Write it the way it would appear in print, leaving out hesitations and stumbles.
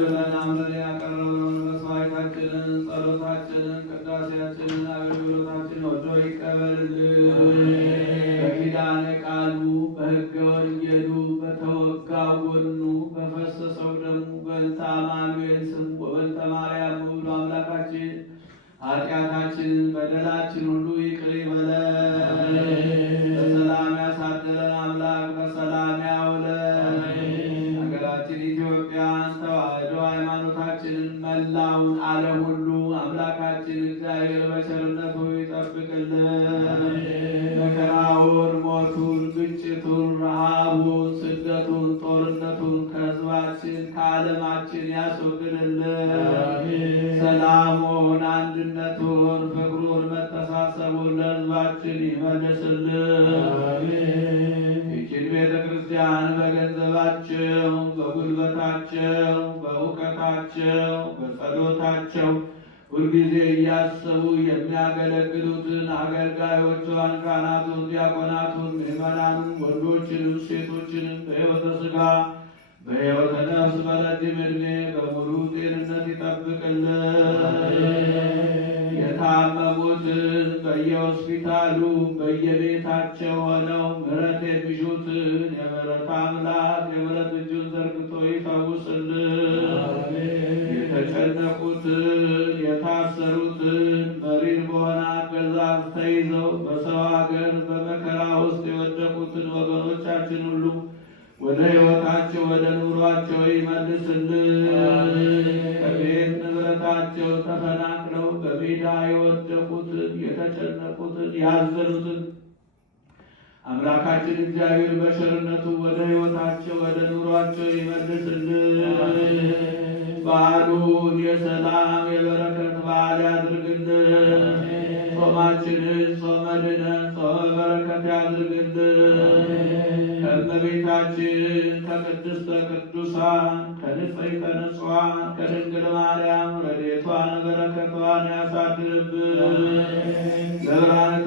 ብለን አምነን ያቀረብነውን መስዋዕታችንን፣ ጸሎታችንን፣ ቅዳሴያችንን፣ አገልግሎታችንን ወዶ ይቀበልልን። በኪዳነ ቃሉ በሕገ ወንጌሉ በተወጋ ጎኑ በፈሰሰው ደሙ በእንተ አማኑኤል ስም ወበእንተ ማርያም ብሎ አምላካችን ኃጢአታችንን በደላችን ሁሉ ይቅር ይበለን። በሰላም ያሳደረን አምላክ በሰላም ያውለን። ሀገራችን ኢትዮጵያን ተዋሕዶ ሃይማኖታችንን መላውን ዓለም ሁሉ አምላካችን እግዚአብሔር በቸርነቱ ይጠብቅልን። መከራውን፣ ሞቱን፣ ግጭቱን፣ ረሃቡን፣ ስደቱን፣ ጦርነቱን ከሕዝባችን ከዓለማችን ያስወግድልን። ሰላሙን፣ አንድነቱን፣ ፍቅሩን፣ መተሳሰቡን ለሕዝባችን ይመልስልን። ይችን ቤተ ክርስቲያን በገንዘባቸው፣ በጉልበታቸው፣ በእውቀታቸው፣ በጸሎታቸው ሁልጊዜ እያሰቡ የሚያገለግሉትን አገልጋዮቿን፣ ካህናቱን፣ ዲያቆናቱን፣ ምዕመናኑን ወንዶችንም ሴቶችንም በሕይወተ ሥጋ በሕይወተ ነፍስ በረጅም ዕድሜ በሙሉ ጤንነት ይጠብቅልን። የታመሙትን በየሆስፒታሉ በየቤታቸው ሆነው ምሕረት የሚሹትን የምሕረት አምላክ የምሕረት እጁን ዘርግቶ ይፈውስልን። የተጨነቁትን የታሰሩትን መሪር በሆነ አገዛዝ ተይዘው በሰው ሀገር በመከራ ውስጥ የወደቁትን ወገኖቻችን ሁሉ ወደ ሕይወታቸው ወደ ኑሯቸው ይመልስልን። ከቤት ንብረታቸው ተፈናቅለው በሜዳ የወደቁትን የተጨነቁትን ያዘኑትን አምላካችን እግዚአብሔር በቸርነቱ ወደ ሕይወታቸው ወደ ኑሯቸው ይመልስልን። በዓሉን የሰላም የበረከት በዓል ያድርግልን። ጾማችንን ጾመ ድኅነት ጾመ በረከት ያድርግልን። ከእመቤታችን ከቅድስተ ቅዱሳን ከንጽሕተ ንጹሐን ከድንግል ማርያም ረድኤቷን በረከቷን ያሳድርብን። ለብርሃነ